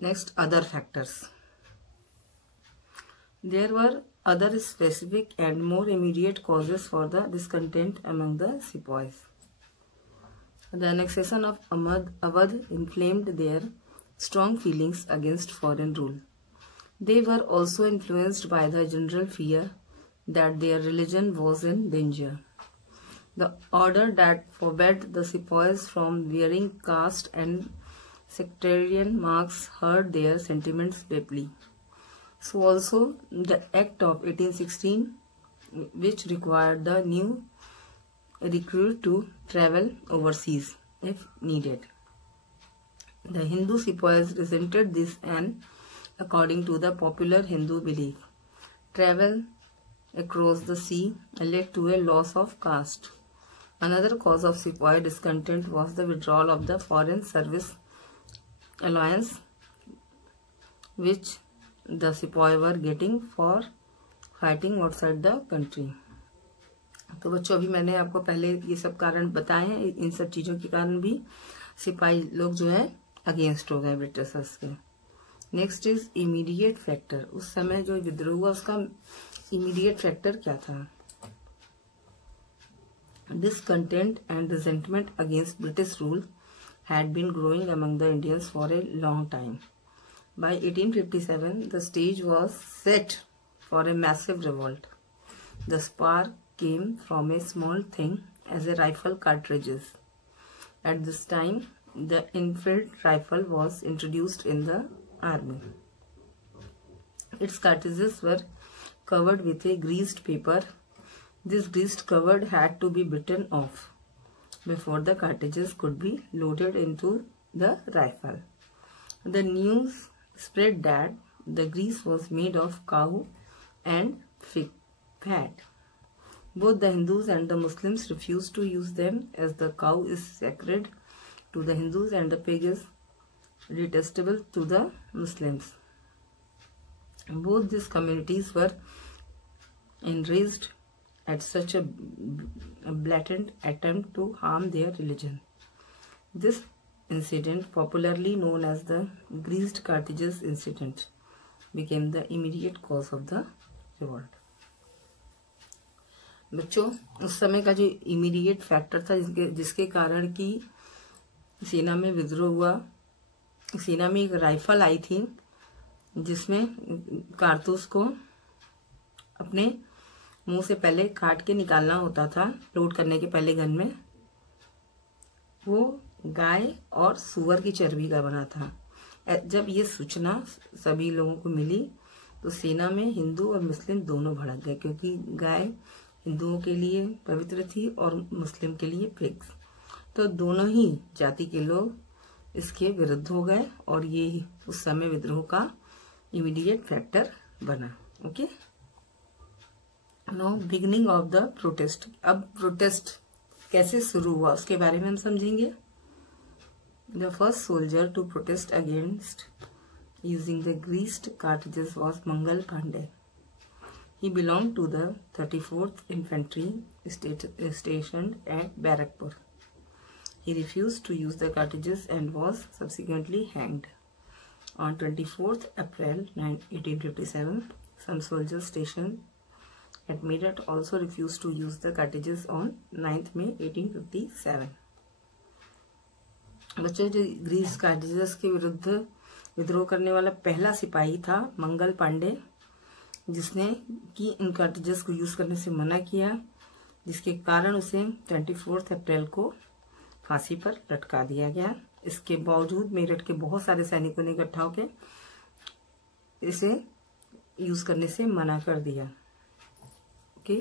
Next, other factors. There were other specific and more immediate causes for the discontent among the sepoys. The annexation of Awadh inflamed their strong feelings against foreign rule. They were also influenced by the general fear that their religion was in danger. The order that forbade the sepoys from wearing caste and sectarian marks hurt their sentiments deeply. So also the Act of 1816, which required the new recruit to travel overseas if needed. The Hindu sepoys resented this, and according to the popular Hindu belief, travel across the sea led to a loss of caste. Another cause of sepoy discontent was the withdrawal of the Foreign Service Allowance which the sepoy were getting for fighting outside the country. तो बच्चों, अभी मैंने आपको पहले ये सब कारण बताए हैं. इन सब चीज़ों के कारण भी सिपाही लोग जो है अगेंस्ट हो गए ब्रिटिशर्स के. Next is immediate factor. उस समय जो विद्रोह हुआ उसका इमीडिएट फैक्टर क्या था? Discontent and resentment against British rule had been growing among the Indians for a long time. By 1857, the stage was set for a massive revolt. The spark came from a small thing as a rifle cartridges. At this time, the Enfield rifle was introduced in the army. Its cartridges were covered with a greased paper. This greased cover had to be bitten off before the cartridges could be loaded into the rifle. The news spread that the grease was made of cow and pig fat. Both the Hindus and the Muslims refused to use them, as the cow is sacred to the Hindus and the pig is detestable to the Muslims. Both these communities were enraged at such a blatant attempt to harm their religion. This incident, popularly known as the greased cartridges incident, became the immediate cause of the revolt. बच्चों, उस समय का जो immediate factor था जिसके कारण कि सेना में विद्रोह हुआ. सेना में एक राइफल आई थी जिसमें कारतूस को अपने मुंह से पहले काट के निकालना होता था लोड करने के पहले गन में. वो गाय और सुअर की चर्बी का बना था. जब ये सूचना सभी लोगों को मिली तो सेना में हिंदू और मुस्लिम दोनों भड़क गए, क्योंकि गाय हिंदुओं के लिए पवित्र थी और मुस्लिम के लिए पिग्स. तो दोनों ही जाति के लोग इसके विरुद्ध हो गए और ये उस समय विद्रोह का इमीडिएट फैक्टर बना. Okay, no beginning of the protest. अब प्रोटेस्ट कैसे शुरू हुआ उसके बारे में हम समझेंगे. The first soldier to protest against using the greased cartridges was Mangal Pandey. He belonged to the 34th Infantry stationed at Barakpur. He refused to use the cartridges and was subsequently hanged. On 24th April 1857, some soldiers stationed at Meerut also refused to use the cartridges on 9th May 1857. बच्चों, जो Greece cartridges के विरुद्ध विद्रोह करने वाला पहला सिपाही था मंगल पांडे, जिसने कि इन कार्ट्रिजेस को यूज करने से मना किया, जिसके कारण उसे 24 अप्रैल को फांसी पर लटका दिया गया. इसके बावजूद मेरठ के बहुत सारे सैनिकों ने इकट्ठा होकर इसे यूज करने से मना कर दिया. ओके.